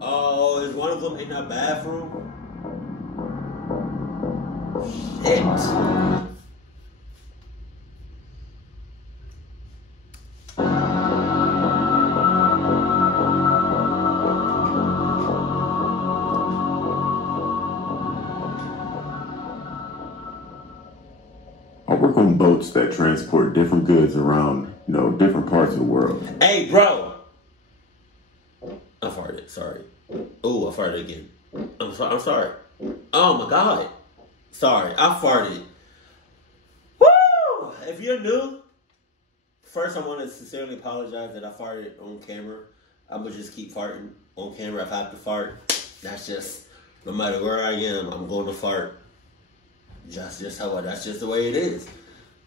Oh, is one of them in the bathroom? Shit. I work on boats that transport different goods around, different parts of the world. Hey, bro. I farted. Sorry. Oh, I farted again. I'm sorry. Oh my god. Sorry, I farted. Woo! If you're new, first I want to sincerely apologize that I farted on camera. I'm gonna just keep farting on camera if I have to fart. That's just, no matter where I am, I'm going to fart. That's just the way it is.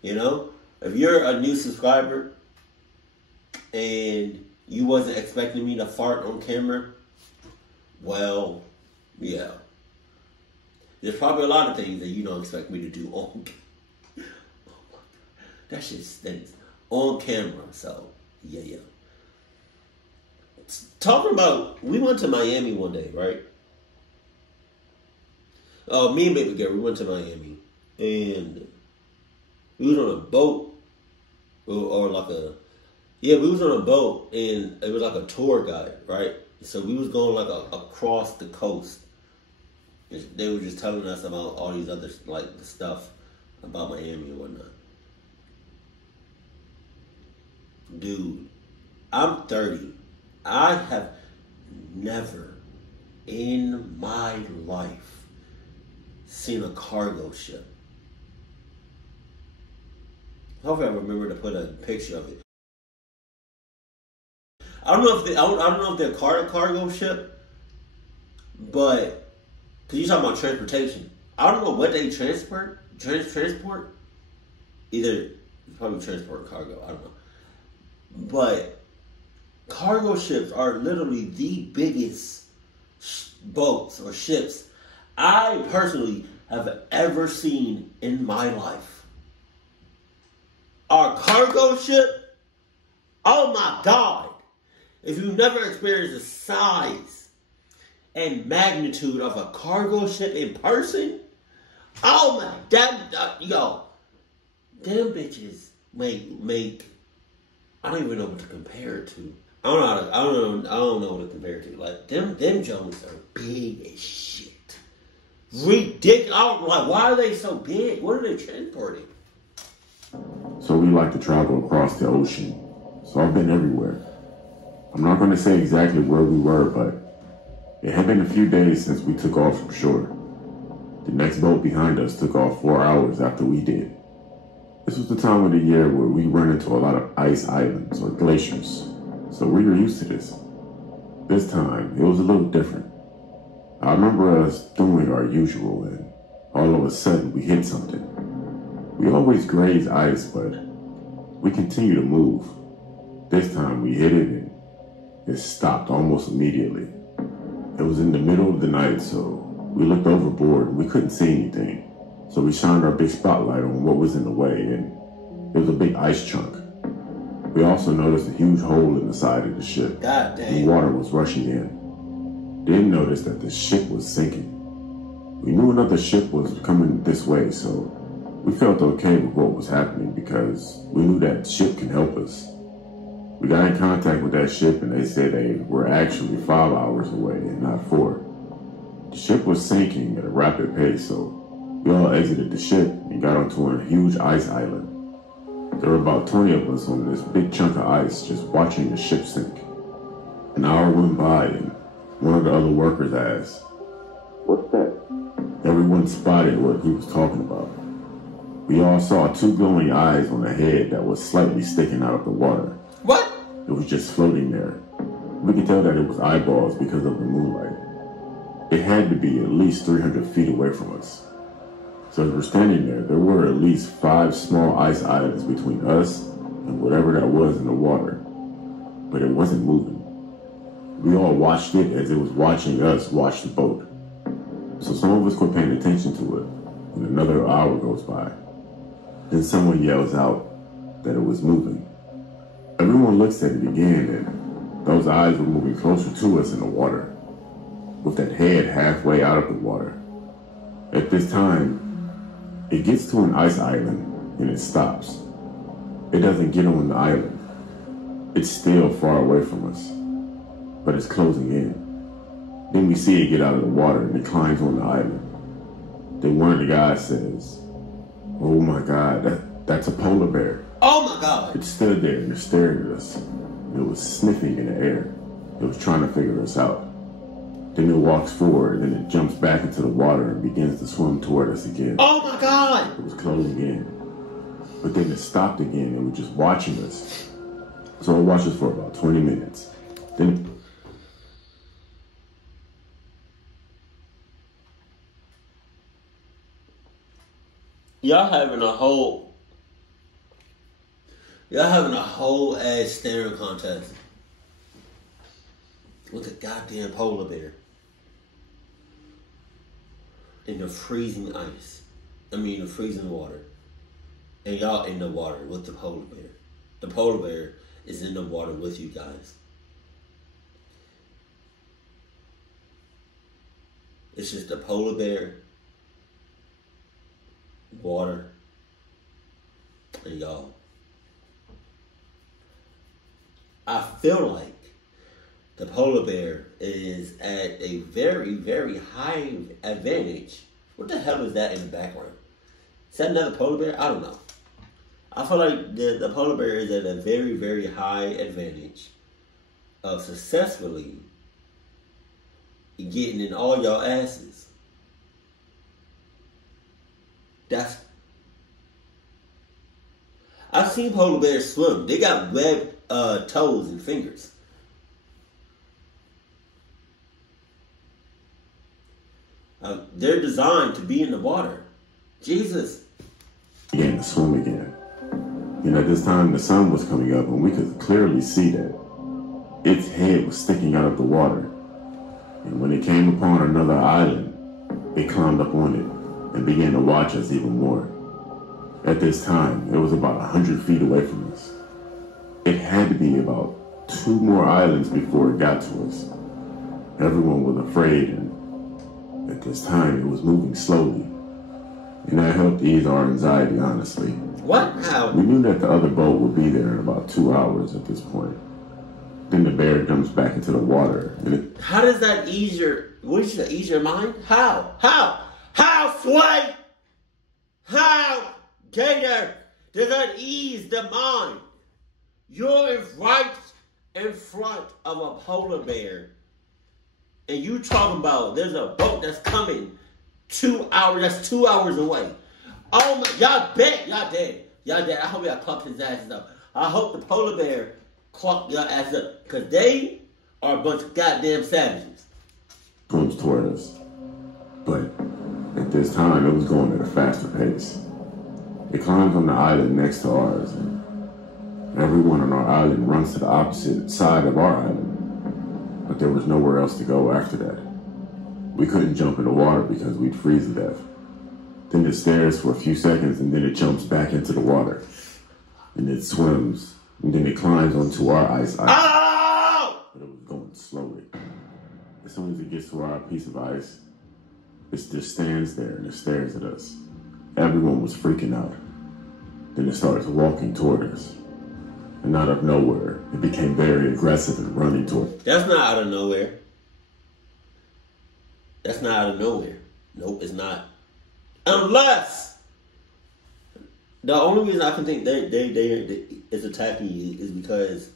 You know? If you're a new subscriber and you wasn't expecting me to fart on camera, well, yeah. There's probably a lot of things that you don't expect me to do on camera. Oh my God. That shit stinks. On camera, so, yeah. Talking about, we went to Miami one day, right? Me and baby girl, we went to Miami, and we was on a boat, or like we was on a boat, and it was like a tour guide, right? So we was going like across the coast. They were just telling us about all these other stuff about Miami and whatnot. Dude, I'm 30. I have never in my life seen a cargo ship. Hopefully I remember to put a picture of it. I don't know if they're cargo ship, but because you're talking about transportation, I don't know what they transport. Either probably transport or cargo. I don't know, but cargo ships are literally the biggest boats or ships I personally have ever seen in my life. Our cargo ship, oh my God. If you've never experienced the size and magnitude of a cargo ship in person, oh my, them bitches make, I don't even know what to compare it to. I don't know what to compare it to. Like, them Jones are big as shit. Ridiculous. Like, why are they so big? What are they transporting? So we like to travel across the ocean. So I've been everywhere. I'm not going to say exactly where we were, but it had been a few days since we took off from shore. The next boat behind us took off 4 hours after we did. This was the time of the year where we run into a lot of ice islands or glaciers. So we were used to this. This time, it was a little different. I remember us doing our usual, and all of a sudden we hit something. We always graze ice, but we continue to move. This time we hit it, and it stopped almost immediately. It was in the middle of the night, so we looked overboard and we couldn't see anything. So we shined our big spotlight on what was in the way, and it was a big ice chunk. We also noticed a huge hole in the side of the ship. God dang. And water was rushing in. Didn't notice that the ship was sinking. We knew another ship was coming this way, so we felt okay with what was happening because we knew that ship can help us. We got in contact with that ship and they said they were actually 5 hours away and not 4. The ship was sinking at a rapid pace, so we all exited the ship and got onto a huge ice island. There were about 20 of us on this big chunk of ice just watching the ship sink. An hour went by and one of the other workers asked, "What's that?" Everyone spotted what he was talking about. We all saw 2 glowing eyes on a head that was slightly sticking out of the water. What? It was just floating there. We could tell that it was eyeballs because of the moonlight. It had to be at least 300 feet away from us. So as we're standing there, there were at least 5 small ice islands between us and whatever that was in the water. But it wasn't moving. We all watched it as it was watching us watch the boat. So some of us quit paying attention to it, and another hour goes by. Then someone yells out that it was moving. Everyone looks at it again, and those eyes were moving closer to us in the water. with that head halfway out of the water. At this time, it gets to an ice island and it stops. It doesn't get on the island. It's still far away from us, but it's closing in. Then we see it get out of the water and it climbs on the island. Then one of the guys says, "Oh my God, that's a polar bear." Oh my God. It stood there and it stared at us. It was sniffing in the air. It was trying to figure us out. Then it walks forward and it jumps back into the water and begins to swim toward us again. Oh my God. It was closing in. But then it stopped again and was just watching us. So it watched us for about 20 minutes. Then Y'all having a whole ass staring contest with a goddamn polar bear in the freezing ice. The freezing water. And y'all in the water with the polar bear. The polar bear is in the water with you guys. It's just the polar bear, water, and y'all. I feel like the polar bear is at a very, very high advantage. What the hell is that in the background? Is that another polar bear? I don't know. I feel like the polar bear is at a very, very high advantage of successfully getting in all y'all asses. I've seen polar bears swim. They got webbed toes and fingers. They're designed to be in the water. Jesus. Began to swim again. And at this time, the sun was coming up, and we could clearly see that its head was sticking out of the water. And when it came upon another island, it climbed up on it and began to watch us even more. At this time, it was about 100 feet away from us. It had to be about 2 more islands before it got to us. Everyone was afraid, and at this time, it was moving slowly. And that helped ease our anxiety, honestly. What? How? We knew that the other boat would be there in about 2 hours at this point. Then the bear jumps back into the water. And how does that ease your mind? How? How, Sway? How, Gator, does that ease the mind? You're right in front of a polar bear. And you talking about there's a boat that's coming 2 hours, that's 2 hours away. Oh my, y'all dead. I hope y'all clocked his asses up. I hope the polar bear clocked y'all asses up. Because they are a bunch of goddamn savages. Swims toward us. But at this time, it was going at a faster pace. It climbs on the island next to ours. And everyone on our island runs to the opposite side of our island. But there was nowhere else to go after that. We couldn't jump in the water because we'd freeze to death. Then it stares for a few seconds and then it jumps back into the water. And it swims. And then it climbs onto our ice island. Oh! But it was going slowly. As soon as it gets to our piece of ice, it just stands there and it stares at us. Everyone was freaking out. Then it starts walking toward us. And out of nowhere, it became very aggressive and running toward us. That's not out of nowhere. That's not out of nowhere. Nope, it's not. Unless the only reason I can think they is attacking you is because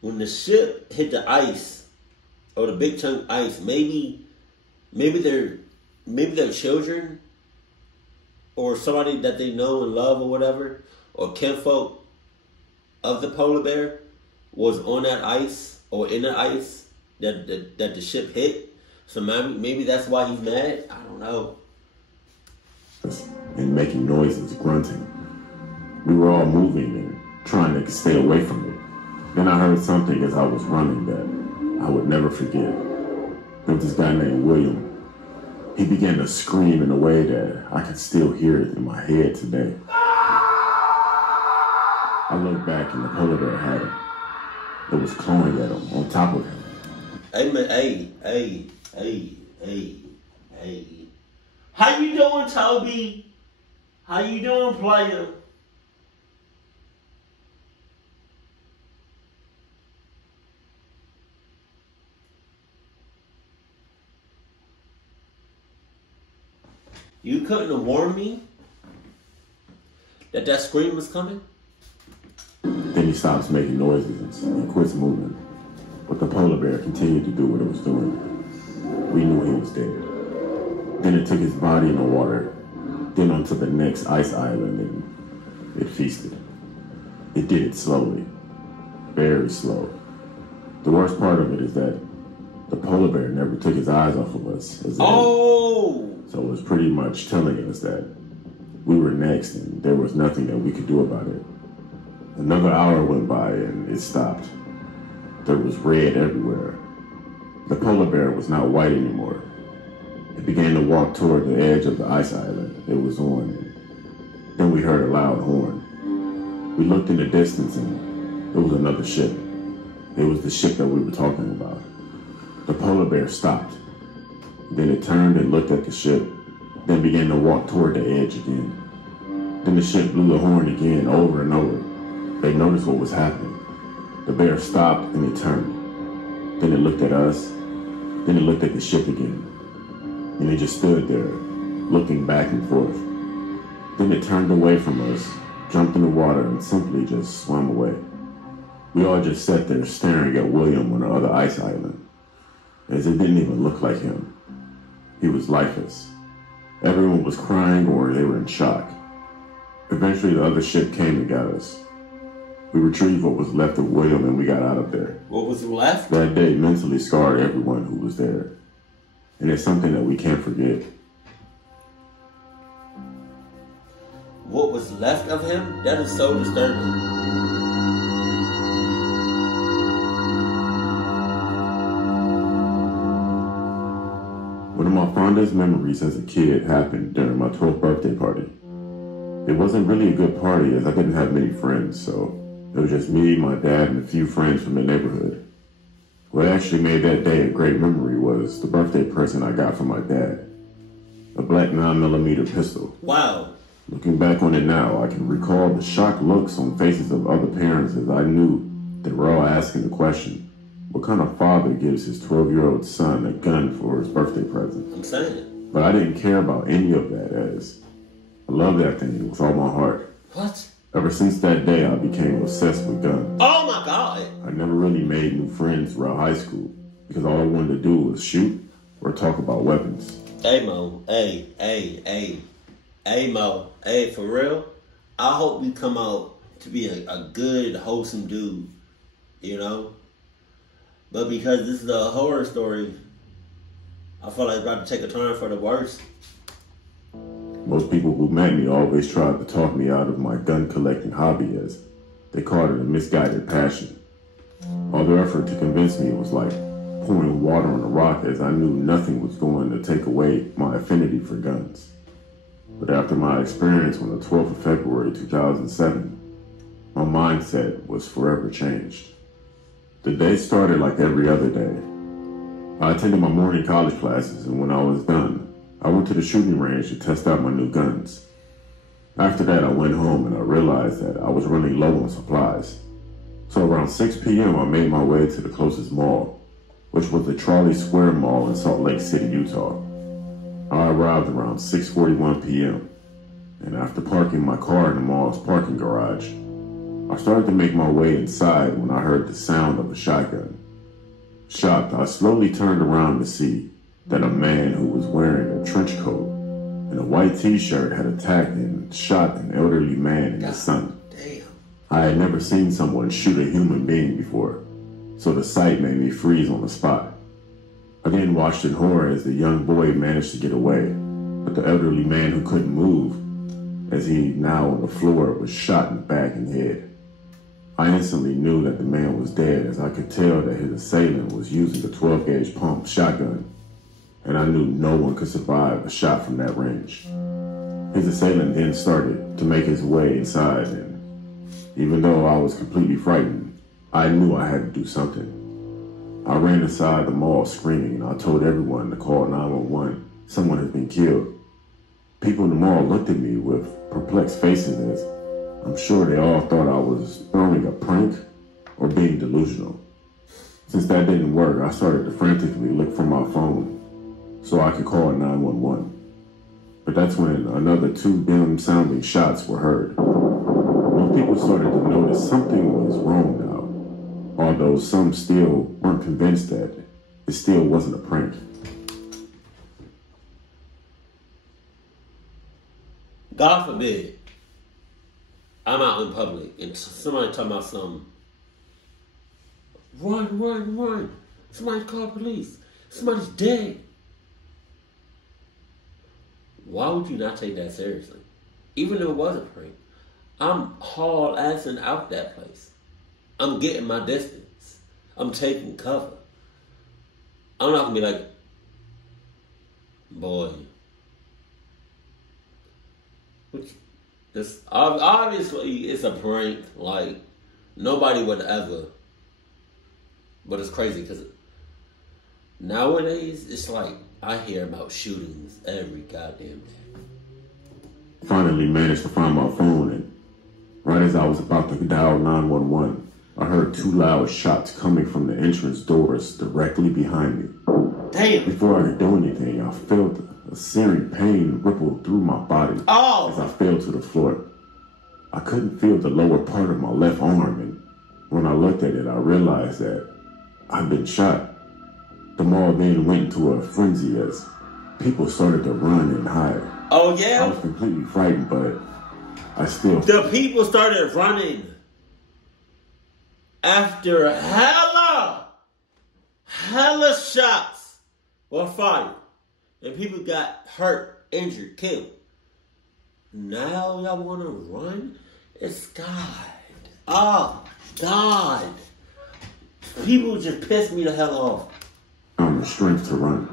when the ship hit the ice or the big chunk of ice, maybe they're children or somebody that they know and love or whatever, or kinfolk of the polar bear was on that ice or in the ice that the ship hit. So maybe that's why he's mad. I don't know. And making noises, grunting. We were all moving and trying to stay away from it. Then I heard something as I was running that I would never forget. There was this guy named William. He began to scream in a way that I could still hear it in my head today. I looked back and the polar bear had him. It was clawing at him, on top of him. Hey, Hey, hey, hey. How you doing, Toby? How you doing, player? You couldn't have warned me that that scream was coming? Then he stops making noises and quits moving. But the polar bear continued to do what it was doing. We knew he was dead. Then it took his body in the water, then onto the next ice island, and it feasted. It did it slowly, very slow. The worst part of it is that the polar bear never took his eyes off of us. Oh! So it was pretty much telling us that we were next and there was nothing that we could do about it. Another hour went by and it stopped. There was red everywhere. The polar bear was not white anymore. It began to walk toward the edge of the ice island it was on, and then we heard a loud horn. We looked in the distance and it was another ship. It was the ship that we were talking about. The polar bear stopped. Then it turned and looked at the ship, then began to walk toward the edge again. Then the ship blew the horn again, over and over. They noticed what was happening. The bear stopped and it turned. Then it looked at us. Then it looked at the ship again. And it just stood there, looking back and forth. Then it turned away from us, jumped in the water, and simply just swam away. We all just sat there staring at William on the other ice island, as it didn't even look like him. He was lifeless. Everyone was crying or they were in shock. Eventually the other ship came and got us. We retrieved what was left of William and we got out of there. What was left? That day mentally scarred everyone who was there. And it's something that we can't forget. What was left of him? That is so disturbing. One of my fondest memories as a kid happened during my 12th birthday party. It wasn't really a good party as I didn't have many friends, so it was just me, my dad, and a few friends from the neighborhood. What actually made that day a great memory was the birthday present I got from my dad. A black 9mm pistol. Wow. Looking back on it now, I can recall the shocked looks on faces of other parents as I knew they were all asking the question, what kind of father gives his 12-year-old son a gun for his birthday present? I'm saying. But I didn't care about any of that as I love that thing with all my heart. What? Ever since that day, I became obsessed with guns. Oh my God. I never really made new friends throughout high school because all I wanted to do was shoot or talk about weapons. Hey Mo, hey Mo, hey, for real, I hope you come out to be a good, wholesome dude, you know? But because this is a horror story, I feel like it's about to take a turn for the worse. Most people who met me always tried to talk me out of my gun collecting hobby as they called it a misguided passion. All their effort to convince me was like pouring water on a rock as I knew nothing was going to take away my affinity for guns. But after my experience on the 12th of February 2007, my mindset was forever changed. The day started like every other day. I attended my morning college classes, and when I was done, I went to the shooting range to test out my new guns. After that, I went home and I realized that I was running low on supplies. So around 6 p.m., I made my way to the closest mall, which was the Trolley Square Mall in Salt Lake City, Utah. I arrived around 6:41 p.m., and after parking my car in the mall's parking garage, I started to make my way inside when I heard the sound of a shotgun. Shocked, I slowly turned around to see that a man who was wearing a trench coat and a white t-shirt had attacked and shot an elderly man and his son. Damn. I had never seen someone shoot a human being before, so the sight made me freeze on the spot. I then watched in horror as the young boy managed to get away, but the elderly man who couldn't move, as he now on the floor, was shot in the back and head. I instantly knew that the man was dead as I could tell that his assailant was using a 12-gauge pump shotgun, and I knew no one could survive a shot from that range. His assailant then started to make his way inside, and even though I was completely frightened, I knew I had to do something. I ran inside the mall screaming, and I told everyone to call 911. Someone had been killed. People in the mall looked at me with perplexed faces as I'm sure they all thought I was throwing a prank or being delusional. Since that didn't work, I started to frantically look for my phone so I could call 911. But that's when another 2 dim sounding shots were heard. Most people started to notice something was wrong now, although some still weren't convinced that it still wasn't a prank. God forbid, I'm out in public and somebody talking about something. Run, run, run. Somebody call police. Somebody's dead. Why would you not take that seriously? Even though it was a prank. I'm haul-assing out that place. I'm getting my distance. I'm taking cover. I'm not going to be like, boy. Obviously, it's a prank. Like, nobody would ever. But it's crazy because nowadays, it's like I hear about shootings every goddamn day. Finally managed to find my phone, and right as I was about to dial 911, I heard 2 loud shots coming from the entrance doors directly behind me. Damn! Before I could do anything, I felt a searing pain ripple through my body as I fell to the floor. I couldn't feel the lower part of my left arm, and when I looked at it, I realized that I'd been shot. The mall then went into a frenzy as people started to run and hide. Oh, yeah? I was completely frightened, but I still... The people started running after hella shots were fired. And people got hurt, injured, killed. Now y'all want to run? It's God. Oh, God. People just piss me the hell off. The strength to run.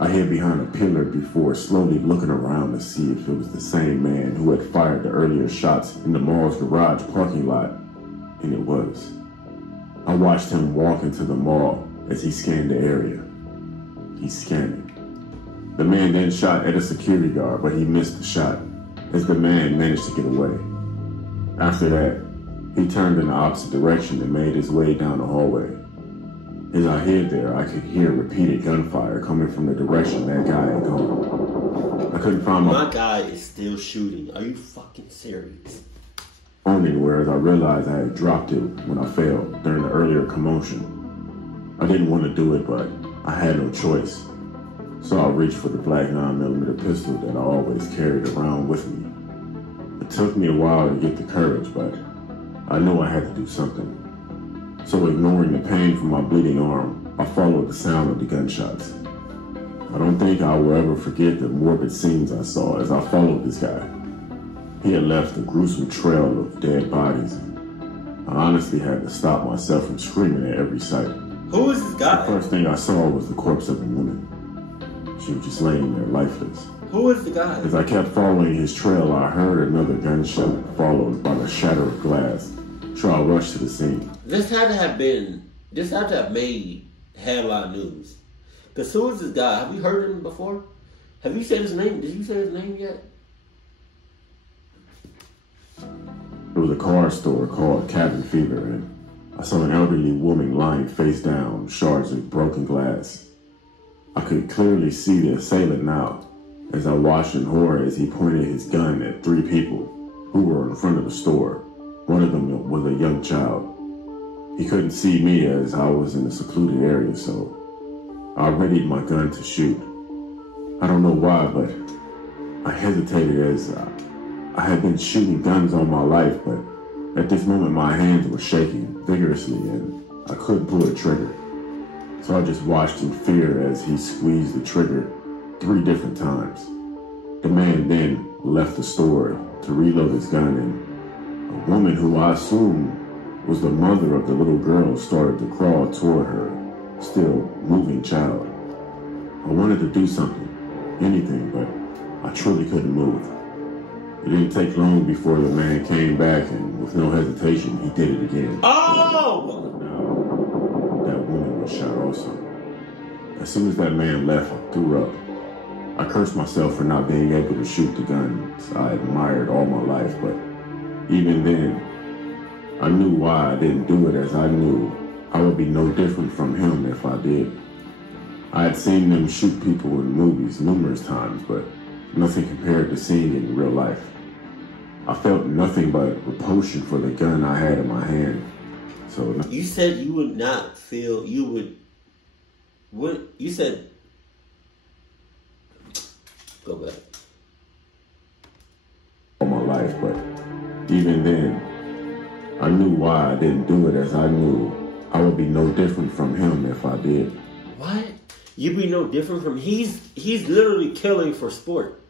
I hid behind a pillar before slowly looking around to see if it was the same man who had fired the earlier shots in the mall's garage parking lot, and it was. I watched him walk into the mall as he scanned the area. He's scanning. The man then shot at a security guard, but he missed the shot as the man managed to get away. After that, he turned in the opposite direction and made his way down the hallway. As I hid there, I could hear repeated gunfire coming from the direction that guy had gone. I couldn't find my guy is still shooting. Are you fucking serious? Phone anywhere as I realized I had dropped it when I fell during the earlier commotion. I didn't want to do it, but I had no choice. So I reached for the black 9mm pistol that I always carried around with me. It took me a while to get the courage, but I knew I had to do something. So ignoring the pain from my bleeding arm, I followed the sound of the gunshots. I don't think I will ever forget the morbid scenes I saw as I followed this guy. He had left a gruesome trail of dead bodies. I honestly had to stop myself from screaming at every sight. Who is this guy? The first thing I saw was the corpse of a woman. She was just laying there lifeless. Who is the guy? As I kept following his trail, I heard another gunshot followed by the shatter of glass. So I rushed to the scene. This had to have made headline news. Because who is this guy? Have you heard of him before? Have you said his name? Did you say his name yet? It was a car store called Cabin Fever, and I saw an elderly woman lying face down, shards of broken glass. I could clearly see the assailant now, as I watched in horror as he pointed his gun at 3 people who were in front of the store. One of them was a young child. He couldn't see me as I was in a secluded area, so I readied my gun to shoot. I don't know why, but I hesitated as I had been shooting guns all my life, but at this moment my hands were shaking vigorously and I couldn't pull the trigger. So I just watched in fear as he squeezed the trigger 3 different times. The man then left the store to reload his gun, and a woman who I assumed was the mother of the little girl started to crawl toward her still moving child. I wanted to do something, anything, but I truly couldn't move. It didn't take long before the man came back, and with no hesitation, he did it again. Oh! Now, that woman was shot. so as soon as that man left, I threw up. I cursed myself for not being able to shoot the guns I admired all my life, but even then, I knew why I didn't do it, as I knew I would be no different from him if I did. I had seen them shoot people in movies numerous times, but nothing compared to seeing it in real life. I felt nothing but repulsion for the gun I had in my hand. So you said you would not feel, you would, what, you said, go back. All my life, but even then, I knew why I didn't do it, as I knew I would be no different from him if I did. What? You'd be no different from, he's literally killing for sport.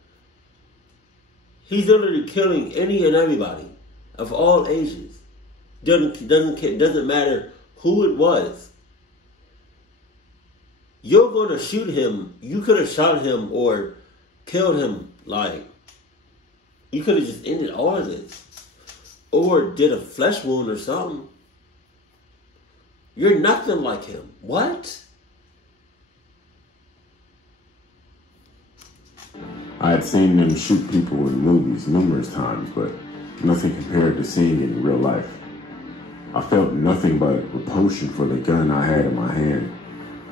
He's literally killing any and everybody of all ages. Doesn't matter who it was. You're going to shoot him. You could have shot him or killed him. Like, you could have just ended all of this. Or did a flesh wound or something. You're nothing like him. What? I had seen them shoot people in movies numerous times, but nothing compared to seeing it in real life. I felt nothing but repulsion for the gun I had in my hand.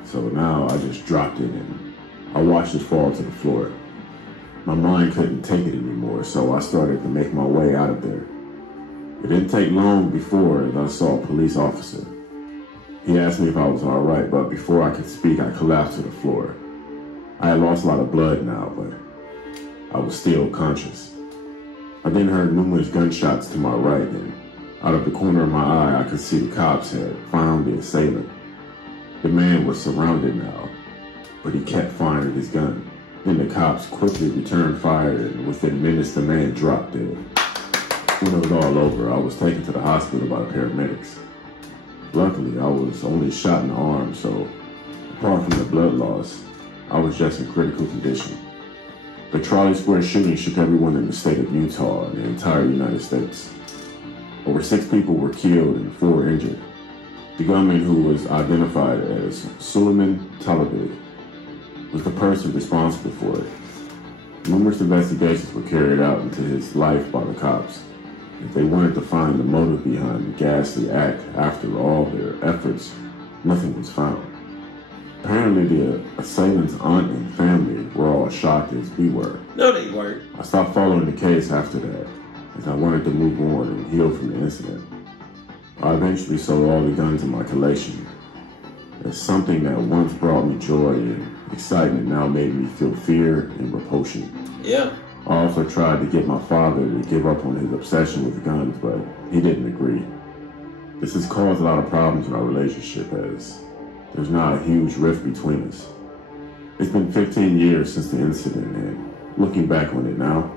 So now I just dropped it and I watched it fall to the floor. My mind couldn't take it anymore, so I started to make my way out of there. It didn't take long before I saw a police officer. He asked me if I was all right, but before I could speak, I collapsed to the floor. I had lost a lot of blood now, but I was still conscious. I then heard numerous gunshots to my right, and out of the corner of my eye, I could see the cops had found the assailant. The man was surrounded now, but he kept firing his gun. Then the cops quickly returned fire, and within minutes, the man dropped dead. When it was all over, I was taken to the hospital by the paramedics. Luckily, I was only shot in the arm, so apart from the blood loss, I was just in critical condition. The Trolley Square shooting shook everyone in the state of Utah and the entire United States. Over 6 people were killed and 4 were injured. The gunman, who was identified as Suleiman Talibid, was the person responsible for it. Numerous investigations were carried out into his life by the cops. If they wanted to find the motive behind the ghastly act, after all their efforts, nothing was found. Apparently, the assailant's aunt and family were all shocked as we were. No, they weren't. I stopped following the case after that, as I wanted to move on and heal from the incident. I eventually sold all the guns in my collection, as something that once brought me joy and excitement now made me feel fear and repulsion. Yeah. I also tried to get my father to give up on his obsession with guns, but he didn't agree. This has caused a lot of problems in our relationship, as there's now a huge rift between us. It's been 15 years since the incident, and looking back on it now,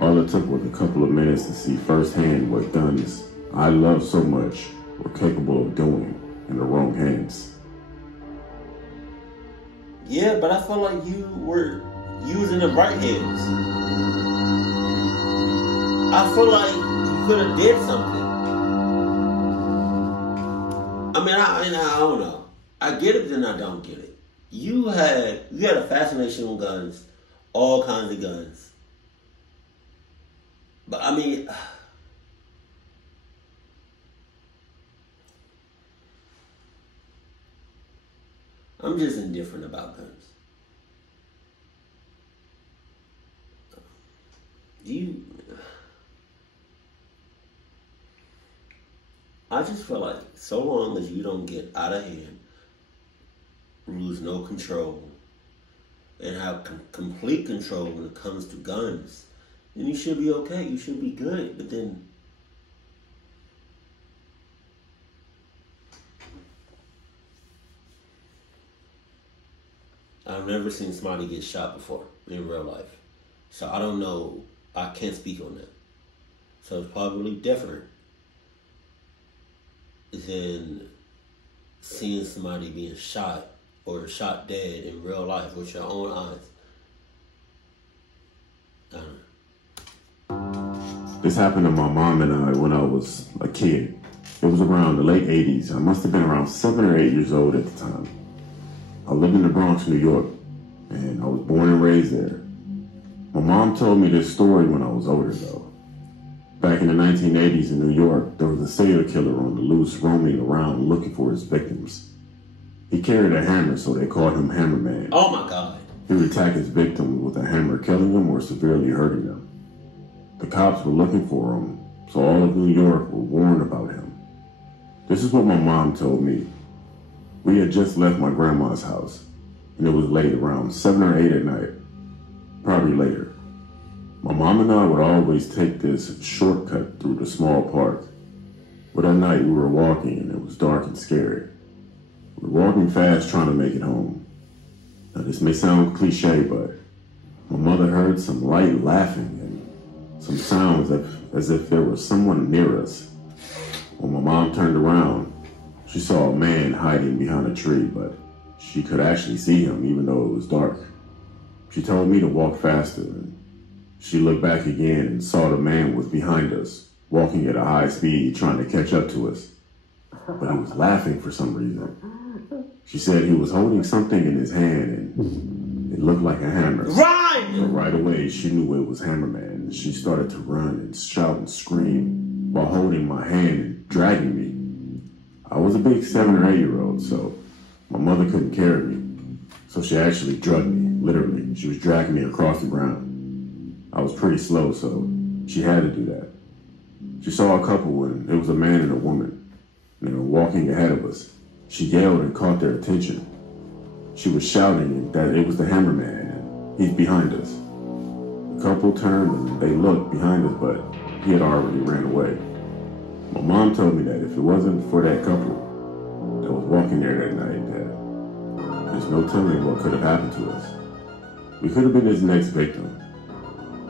all it took was a couple of minutes to see firsthand what guns I love so much were capable of doing in the wrong hands. Yeah, but I feel like you were using the right hands. I feel like you could have did something. I mean, I don't know. I get it, then I don't get it. You had a fascination with guns, all kinds of guns. But I mean, I'm just indifferent about guns. I just feel like so long as you don't get out of hand, lose no control, and have complete control when it comes to guns, then you should be okay. You should be good. But then, I've never seen somebody get shot before in real life. So I don't know. I can't speak on that. So it's probably different than seeing somebody being shot or shot dead in real life with your own eyes. I don't know. This happened to my mom and I when I was a kid. It was around the late 80s. I must have been around 7 or 8 years old at the time. I live in the Bronx, New York, and I was born and raised there. My mom told me this story when I was older, though. Back in the 1980s in New York, there was a serial killer on the loose roaming around looking for his victims. He carried a hammer, so they called him Hammerman. Oh my God. He would attack his victims with a hammer, killing them or severely hurting them. The cops were looking for him, so all of New York were warned about him. This is what my mom told me. We had just left my grandma's house, and it was late, around 7 or 8 at night, probably later. My mom and I would always take this shortcut through the small park. But at night we were walking and it was dark and scary. We were walking fast trying to make it home. Now this may sound cliche, but my mother heard some light laughing and some sounds as if there was someone near us. When my mom turned around, she saw a man hiding behind a tree, but she could actually see him even though it was dark. She told me to walk faster, and she looked back again and saw the man was behind us, walking at a high speed, trying to catch up to us. But he was laughing for some reason. She said he was holding something in his hand, and it looked like a hammer. Run! But right away, she knew it was Hammerman, and she started to run and shout and scream while holding my hand and dragging me. I was a big 7 or 8 year old, so my mother couldn't carry me. So she actually drugged me, literally. She was dragging me across the ground. I was pretty slow, so she had to do that. She saw a couple, and it was a man and a woman. And they were walking ahead of us. She yelled and caught their attention. She was shouting that it was the Hammerman, and he's behind us. The couple turned, and they looked behind us, but he had already ran away. My mom told me that if it wasn't for that couple that was walking there that night, that there's no telling what could have happened to us. We could have been his next victim.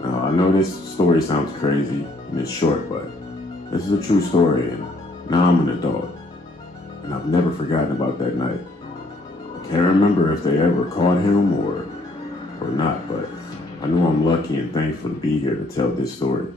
Now, I know this story sounds crazy and it's short, but this is a true story, and now I'm an adult. And I've never forgotten about that night. I can't remember if they ever caught him or not, but I know I'm lucky and thankful to be here to tell this story.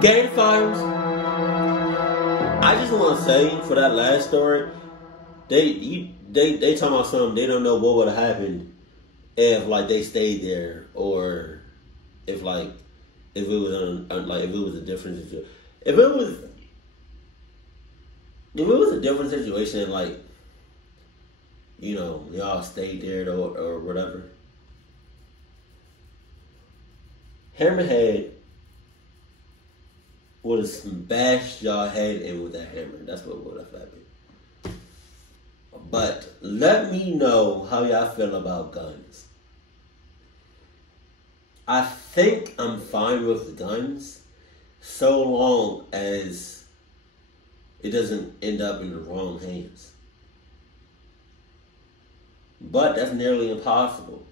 Gattor fires. I just want to say for that last story, they talking about something they don't know what would have happened if like they stayed there, or if it was a different situation. If it was a different situation, like, you know, y'all stayed there or whatever. Hammerhead would have smashed y'all head in with that hammer. That's what would have happened. But let me know how y'all feel about guns. I think I'm fine with the guns so long as it doesn't end up in the wrong hands. But that's nearly impossible,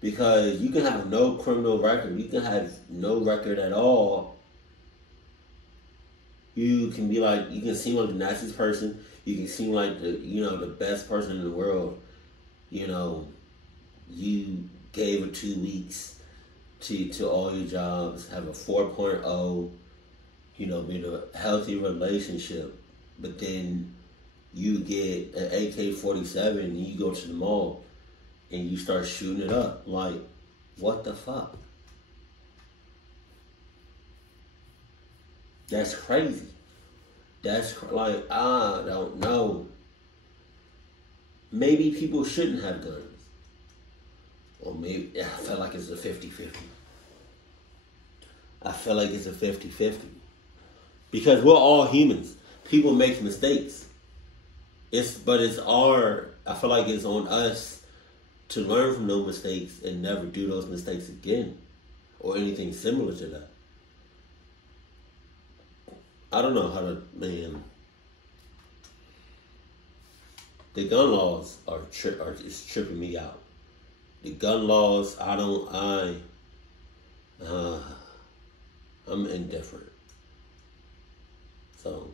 because you can have no criminal record. You can have no record at all. You can be like, you can seem like the nicest person. You can seem like the best person in the world. You know, you gave it 2 weeks to all your jobs, have a 4.0, be in a healthy relationship, but then you get an AK-47 and you go to the mall and you start shooting it up. Like, what the fuck? That's crazy. That's like, I don't know. Maybe people shouldn't have guns. Or maybe, I feel like it's a 50-50. I feel like it's a 50-50. Because we're all humans. People make mistakes. I feel like it's on us to learn from no mistakes and never do those mistakes again or anything similar to that. I don't know how to, man. The gun laws are just tripping me out. The gun laws, I'm indifferent. So,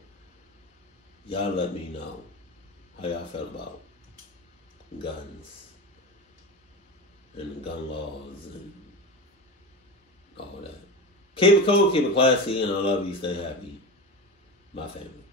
y'all let me know how y'all feel about guns and gun laws and all that. Keep it cool, keep it classy, and I love you. Stay happy. My family.